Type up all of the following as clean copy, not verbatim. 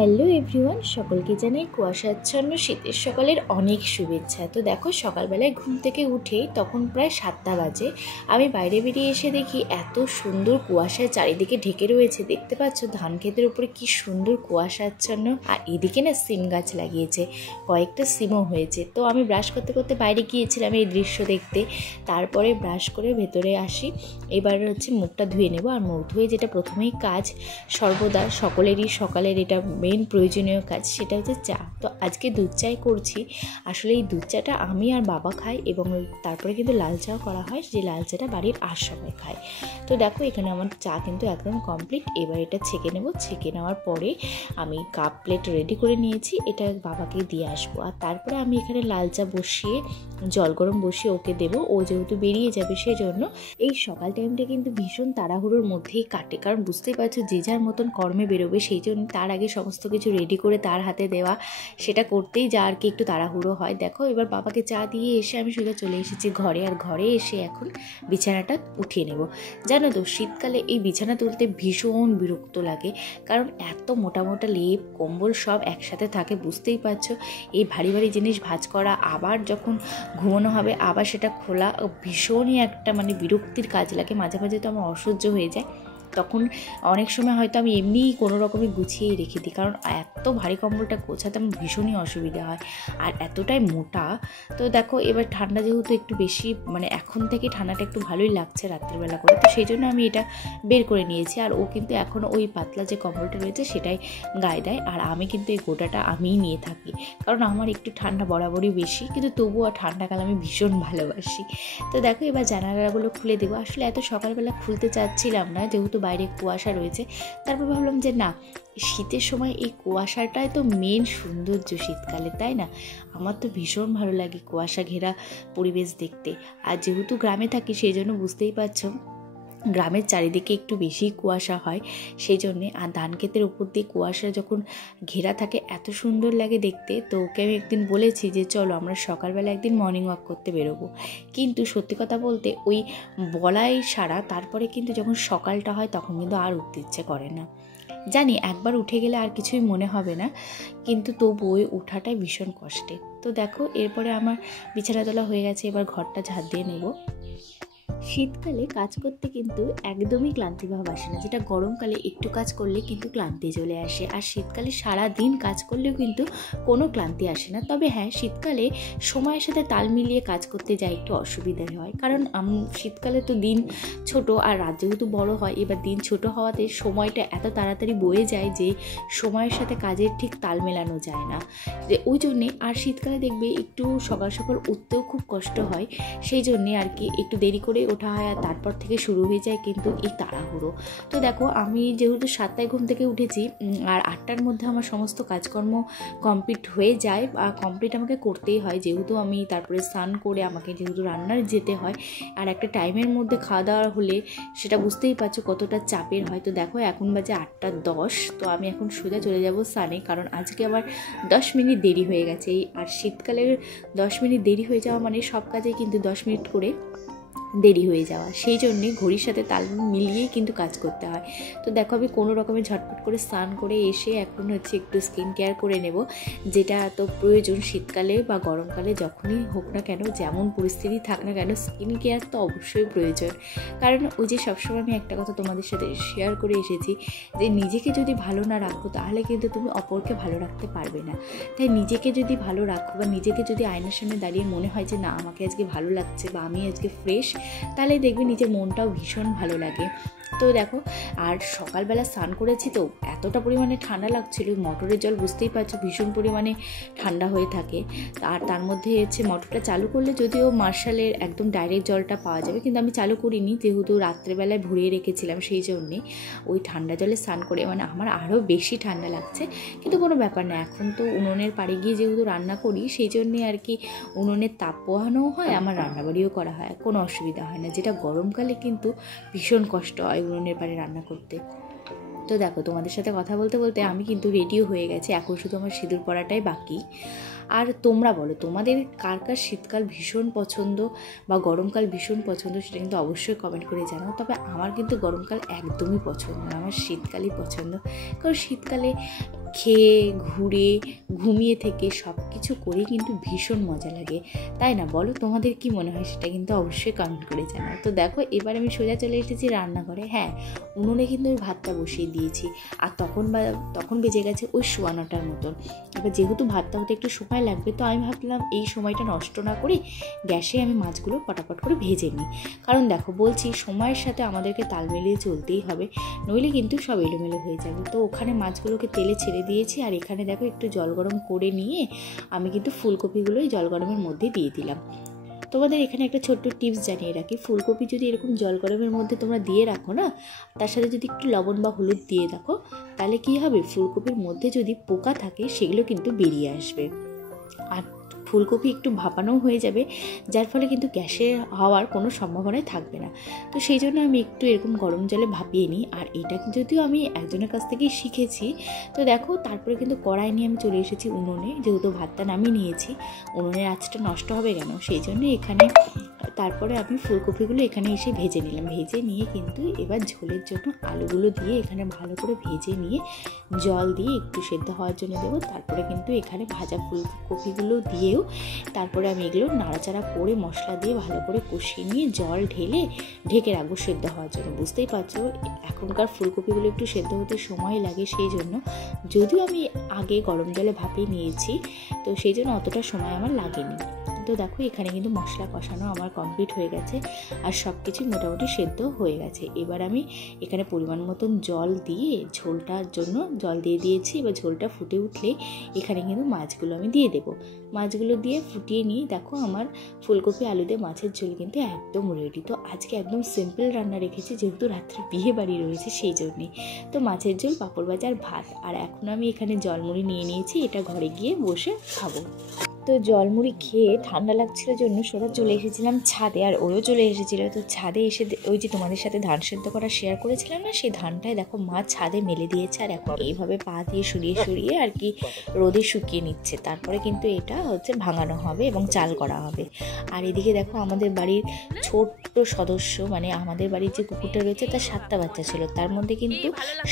Hello everyone, সকলকে জানাই কুয়াশাচ্ছন্ন শীতের সকালের অনেক শুভেচ্ছা। তো দেখো, সকালবেলায় ঘুম থেকে উঠেই তখন প্রায় 7টা বাজে। আমি বাইরে বেরিয়ে এসে দেখি এত সুন্দর কুয়াশায় চারিদিকে ঢেকে রয়েছে। দেখতে পাচ্ছ ধান ক্ষেতের উপরে কি সুন্দর কুয়াশাচ্ছন্ন। আর এদিকে না সিম গাছ লাগিয়েছে, কয়েকটা সিমও হয়েছে। তো আমি ব্রাশ করতে করতে বাইরে গিয়েছিলাম এই দৃশ্য দেখতে। তারপরে ব্রাশ করে ভেতরে আসি। এবার মুখটা ধুয়ে নেব। আর মুখ ধুয়ে যেটা প্রথমেই কাজ, সর্বদা সকলেরই সকালের এটা মেন প্রয়োজনীয় কাজ, সেটা হচ্ছে চা। তো আজকে দুধ চাই করছি। আসলে এই দুধ চাটা আমি আর বাবা খাই, এবং তারপরে কিন্তু লাল চাও করা হয়, যে লাল চাটা বাড়ির আর সবাই খায়। তো দেখো, এখানে আমার চা কিন্তু একদম কমপ্লিট। এবার এটা ছেঁকে নেব। ছেঁকে নেওয়ার পরে আমি কাপ প্লেট রেডি করে নিয়েছি, এটা বাবাকে দিয়ে আসবো। আর তারপরে আমি এখানে লাল চা বসিয়ে, জল গরম বসিয়ে ওকে দেবো। ও যেহেতু বেরিয়ে যাবে, সেজন্য এই সকাল টাইমটা কিন্তু ভীষণ তাড়াহুড়োর মধ্যেই কাটে। কারণ বুঝতেই পারছো, যে যার মতন কর্মে বেরোবে, সেই জন্য তার আগে সমস্ত কিছু রেডি করে তার হাতে দেওয়া, সেটা করতেই যা আর কি একটু তাড়াহুড়ো হয়। দেখো, এবার বাবাকে চা দিয়ে এসে আমি সোজা চলে এসেছি ঘরে। আর ঘরে এসে এখন বিছানাটা উঠিয়ে নেব। জানো তো, শীতকালে এই বিছানা তুলতে ভীষণ বিরক্ত লাগে, কারণ এত মোটা মোটা লেপ কম্বল সব একসাথে থাকে। বুঝতেই পারছো, এই ভারী ভারী জিনিস ভাঁজ করা, আবার যখন ঘুমানো হবে আবার সেটা খোলা, ভীষণই একটা বিরক্তির কাজ লাগে। মাঝে মাঝে তো আমার অসহ্য হয়ে যায়। তখন অনেক সময় হয়তো আমি এমনিই কোনো রকমে গুছিয়েই রেখে দিই, কারণ এত ভারী কম্বলটা গোছাতে আমার ভীষণই অসুবিধা হয়, আর এতটাই মোটা। তো দেখো, এবার ঠান্ডা যেহেতু একটু বেশি, এখন থেকে ঠান্ডাটা একটু ভালোই লাগছে রাত্রিবেলা করে, তো সেই জন্য আমি এটা বের করে নিয়েছি। আর ও কিন্তু এখন ওই পাতলা যে কম্বলটা রয়েছে সেটাই গায়ে দেয়, আর আমি কিন্তু এই গোটাটা আমিই নিয়ে থাকি, কারণ আমার একটু ঠান্ডা বরাবরই বেশি, কিন্তু তবুও ঠান্ডাকাল আমি ভীষণ ভালোবাসি। তো দেখো, এবার জানালাগুলো খুলে দেবো। আসলে এত সকালবেলা খুলতে চাচ্ছিলাম না, যেহেতু বাইরে কুয়াশা রয়েছে। তারপর ভাবলাম যে না, শীতের সময় এই কুয়াশাটাই তো মেন সৌন্দর্য শীতকালে, তাই না? আমার তো ভীষণ ভালো লাগে কুয়াশা ঘেরা পরিবেশ দেখতে। আর যেহেতু গ্রামে থাকি, সেই জন্য বুঝতেই পারছো, গ্রামের চারিদিকে একটু বেশি কুয়াশা হয় সেই জন্যে। আর ধান ক্ষেতের উপর দিয়ে কুয়াশা যখন ঘেরা থাকে, এত সুন্দর লাগে দেখতে। তো ওকে আমি একদিন বলেছি যে চলো আমরা সকালবেলা একদিন মর্নিং ওয়াক করতে বেরোবো। কিন্তু সত্যি কথা বলতে, ওই বলাই সারা, তারপরে কিন্তু যখন সকালটা হয় তখন কিন্তু আর উঠতে ইচ্ছে করে না। জানি একবার উঠে গেলে আর কিছুই মনে হবে না, কিন্তু তবু ওই ওঠাটাই ভীষণ কষ্টের। তো দেখো, এরপরে আমার বিছানা তোলা হয়ে গেছে, এবার ঘরটা ঝাড় দিয়ে নেব। শীতকালে কাজ করতে কিন্তু একদমই ক্লান্তিভাব আসে না, যেটা গরমকালে একটু কাজ করলে কিন্তু ক্লান্তি চলে আসে। আর শীতকালে সারা দিন কাজ করলেও কিন্তু কোনো ক্লান্তি আসে না। তবে হ্যাঁ, শীতকালে সময়ের সাথে তাল মিলিয়ে কাজ করতে যা একটু অসুবিধা হয়, কারণ শীতকালে তো দিন ছোট আর রাত যেহেতু বড় হয়, এবার দিন ছোট হওয়াতে সময়টা এত তাড়াতাড়ি বয়ে যায় যে সময়ের সাথে কাজের ঠিক তাল মেলানো যায় না। যে ওই জন্যে আর শীতকালে দেখবে একটু সকাল সকাল উঠতেও খুব কষ্ট হয়, সেই জন্যে আর কি একটু দেরি করে ওঠা হয়। আর তারপর থেকে শুরু হয়ে যায় কিন্তু এই তাড়াহুড়ো। তো দেখো, আমি যেহেতু 7টায় ঘুম থেকে উঠেছি, আর 8টার মধ্যে আমার সমস্ত কাজকর্ম কমপ্লিট হয়ে যায়, বা কমপ্লিট আমাকে করতেই হয়, যেহেতু আমি তারপরে স্নান করে আমাকে যেহেতু রান্নার যেতে হয়, আর একটা টাইমের মধ্যে খাওয়া দাওয়া হলে সেটা বুঝতেই পারছো কতটা চাপের হয়। তো দেখো, এখন বাজে 8টা 10। তো আমি এখন সোজা চলে যাব স্নানে, কারণ আজকে আবার 10 মিনিট দেরি হয়ে গেছে। আর শীতকালের 10 মিনিট দেরি হয়ে যাওয়া মানে সব কাজে কিন্তু 10 মিনিট করে দেরি হয়ে যাওয়া, সেই জন্যে ঘড়ির সাথে তাল মিলিয়েই কিন্তু কাজ করতে হয়। তো দেখো, আমি কোনো রকমের ঝটপট করে স্নান করে এসে এখন একটু স্কিন কেয়ার করে নেব, যেটা এত প্রয়োজন শীতকালে বা গরমকালে, যখনই হোক না কেন, যেমন পরিস্থিতি থাক না কেন, স্কিন কেয়ার তো অবশ্যই প্রয়োজন। কারণ ওই যে সবসময় আমি একটা কথা তোমাদের সাথে শেয়ার করে এসেছি, যে নিজেকে যদি ভালো না রাখো, তাহলে কিন্তু তুমি অপরকে ভালো রাখতে পারবে না। তাই নিজেকে যদি ভালো রাখো, বা নিজেকে যদি আয়নার সামনে দাঁড়িয়ে মনে হয় যে না, আমাকে আজকে ভালো লাগছে, বা আমি আজকে ফ্রেশ, তাহলে দেখবে নিজের মনটাও ভীষণ ভালো লাগে। তো দেখো, আর সকালবেলা স্নান করেছি তো এতটা পরিমাণে ঠান্ডা লাগছিল। মোটরের জল বুঝতেই পারছো ভীষণ পরিমাণে ঠান্ডা হয়ে থাকে। আর তার মধ্যে মোটরটা চালু করলে যদিও মার্শালের একদম ডাইরেক্ট জলটা পাওয়া যাবে, কিন্তু আমি চালু করিনি, যেহেতু রাত্রেবেলায় ভরিয়ে রেখেছিলাম, সেই জন্যে ওই ঠান্ডা জলে স্নান করে আমার আরও বেশি ঠান্ডা লাগছে। কিন্তু কোনো ব্যাপার না, এখন তো উনুনের পাড়ে গিয়ে যেহেতু রান্না করি, সেই জন্যে আর কি উনুনের তাপ পোহানোও হয়, আমার রান্নাবাড়িও করা হয়, কোনো অসুবিধা হয় না। যেটা গরমকালে কিন্তু ভীষণ কষ্ট হয় উনুনের পাড়ে রান্না করতে। তো দেখো, তোমাদের সাথে কথা বলতে বলতে আমি কিন্তু রেডিও হয়ে গেছি, এখন শুধু আমার সিঁদুর পরাটাই বাকি। আর তোমরা বলো, তোমাদের কার কার শীতকাল ভীষণ পছন্দ বা গরমকাল ভীষণ পছন্দ, সেটা কিন্তু অবশ্যই কমেন্ট করে জানাও। তবে আমার কিন্তু গরমকাল একদমই পছন্দ না, আমার শীতকালই পছন্দ। কারণ শীতকালে খেয়ে ঘুরে ঘুমিয়ে থেকে সব কিছু করেই কিন্তু ভীষণ মজা লাগে, তাই না? বলো তোমাদের কি মনে হয়, সেটা কিন্তু অবশ্যই কমেন্ট করে জানাও। তো দেখো এবার আমি সোজা চলে এসেছি রান্নাঘরে। হ্যাঁ, উনুনে কিন্তু আমি ভাতটা বসিয়ে দিয়েছি, আর তখন বেজে গেছে ওই 9:15টার মতন। এবার যেহেতু ভাতটা হতে একটু সময় লাগবে, তো আমি ভাবলাম এই সময়টা নষ্ট না করে গ্যাসে আমি মাছগুলো পটাপট করে ভেজে নিই। কারণ দেখো বলছি, সময়ের সাথে আমাদেরকে তাল মিলিয়ে চলতেই হবে, নইলে কিন্তু সব এলোমেলো হয়ে যাবে। তো ওখানে মাছগুলোকে তেলে ছেড়ে দিয়েছি, আর এখানে দেখো একটু জল গরম করে নিয়ে আমি কিন্তু ফুলকপিগুলোই জল গরমের মধ্যে দিয়ে দিলাম। তোমাদের এখানে একটা ছোট্ট টিপস জানিয়ে রাখি, ফুলকপি যদি এরকম জল গরমের মধ্যে তোমরা দিয়ে রাখো না, তার সাথে যদি একটু লবণ বা হলুদ দিয়ে রাখো, তাহলে কী হবে, ফুলকপির মধ্যে যদি পোকা থাকে সেগুলো কিন্তু বেরিয়ে আসবে, আর ফুলকপি একটু ভাপানোও হয়ে যাবে, যার ফলে কিন্তু গ্যাসে হওয়ার কোনো সম্ভাবনাই থাকবে না। তো সেই জন্য আমি একটু এরকম গরম জলে ভাপিয়ে নিই। আর এটা যদিও আমি একজনের কাছ থেকেই শিখেছি। তো দেখো তারপরে কিন্তু কড়াই নিয়ে আমি চলে এসেছি উনুনে, যেহেতু ভাতটা নামিয়ে নিয়েছি, উনুনের আঁচটা নষ্ট হবে কেন, সেই জন্য এখানে তারপরে আমি ফুলকপিগুলো এখানে এসে ভেজে নিলাম। ভেজে নিয়ে কিন্তু এবার ঝোলের জন্য আলুগুলো দিয়ে এখানে ভালো করে ভেজে নিয়ে জল দিয়ে একটু সেদ্ধ হওয়ার জন্য দেবো। তারপরে কিন্তু এখানে ভাজা ফুলকপিগুলো দিয়েও তারপরে আমি এগুলো নাড়াচাড়া করে মশলা দিয়ে ভালো করে কষিয়ে নিয়ে জল ঢেলে ঢেকে রাখবো সেদ্ধ হওয়ার জন্য। বুঝতেই পারছো এখনকার ফুলকপিগুলো একটু সেদ্ধ হতে সময় লাগে, সেই জন্য যদিও আমি আগে গরম জলে ভাপিয়ে নিয়েছি, তো সেই জন্য অতটা সময় আমার লাগেনি। তো দেখো এখানে কিন্তু মশলা কষানো আমার কমপ্লিট হয়ে গেছে, আর সব কিছু মোটামুটি সেদ্ধ হয়ে গেছে। এবার আমি এখানে পরিমাণ মতন জল দিয়ে ঝোলটার জন্য জল দিয়ে দিয়েছি। এবার ঝোলটা ফুটে উঠলে এখানে কিন্তু মাছগুলো আমি দিয়ে দেবো। মাছগুলো দিয়ে ফুটিয়ে নিয়ে দেখো আমার ফুলকপি আলু দিয়ে মাছের ঝোল কিন্তু একদম রেডি। তো আজকে একদম সিম্পল রান্না রেখেছি, যেহেতু রাত্রে বিয়ে বাড়ি রয়েছে সেই জন্যেই। তো মাছের ঝোল, পাঁপড় ভাজা আর ভাত। আর এখন আমি এখানে জলমুড়ি নিয়ে নিয়েছি, এটা ঘরে গিয়ে বসে খাবো। তো জলমুড়ি খেয়ে ঠান্ডা লাগছিল জন্য সোজা চলে এসেছিলাম ছাদে, আর ওও চলে এসেছিলো। তো ছাদে এসে ওই যে তোমাদের সাথে ধান সেদ্ধ করা শেয়ার করেছিলাম না, সেই ধানটাই দেখো মা ছাদে মেলে দিয়েছে, আর এখন এইভাবে পা দিয়ে সরিয়ে আর কি রোদে শুকিয়ে নিচ্ছে। তারপরে কিন্তু এটা হচ্ছে ভাঙানো হবে এবং চাল করা হবে। আর এদিকে দেখো আমাদের বাড়ির ছোট্ট সদস্য, মানে আমাদের বাড়ির যে কুকুরটা রয়েছে তার 7টা বাচ্চা ছিল, তার মধ্যে কিন্তু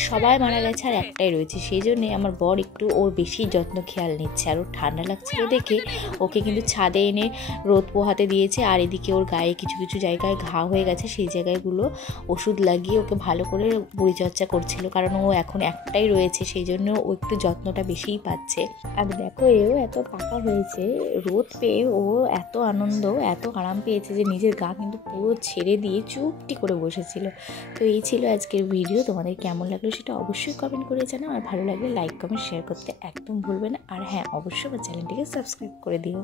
সবাই মারা গেছে আর একটাই রয়েছে। সেই জন্যে আমার বর একটু ওর বেশি যত্ন খেয়াল নিচ্ছে। আর ওর ঠান্ডা লাগছিল দেখে ওকে কিন্তু ছাদে এনে রোদ পোহাতে দিয়েছে। আর এদিকে ওর গায়ে কিছু কিছু জায়গায় ঘা হয়ে গেছে, সেই জায়গাগুলো ওষুধ লাগিয়ে ওকে ভালো করে পরিচর্যা করছিল, কারণ ও এখন একটাই রয়েছে, সেই জন্য ও একটু যত্নটা বেশিই পাচ্ছে। আর দেখো এও এত পাকা হয়েছে, রোদ পেয়ে ও এত আনন্দ এত আরাম পেয়েছে যে নিজের গা কিন্তু পুরো ছেড়ে দিয়ে চুপটি করে বসেছিল। তো এই ছিল আজকের ভিডিও। তোমাদের কেমন লাগলো সেটা অবশ্যই কমেন্ট করে জানাও, আর ভালো লাগলে লাইক কমেন্ট শেয়ার করতে একদম ভুলবে না। আর হ্যাঁ, অবশ্যই আমার চ্যানেলটিকে সাবস্ক্রাইব করে দিও।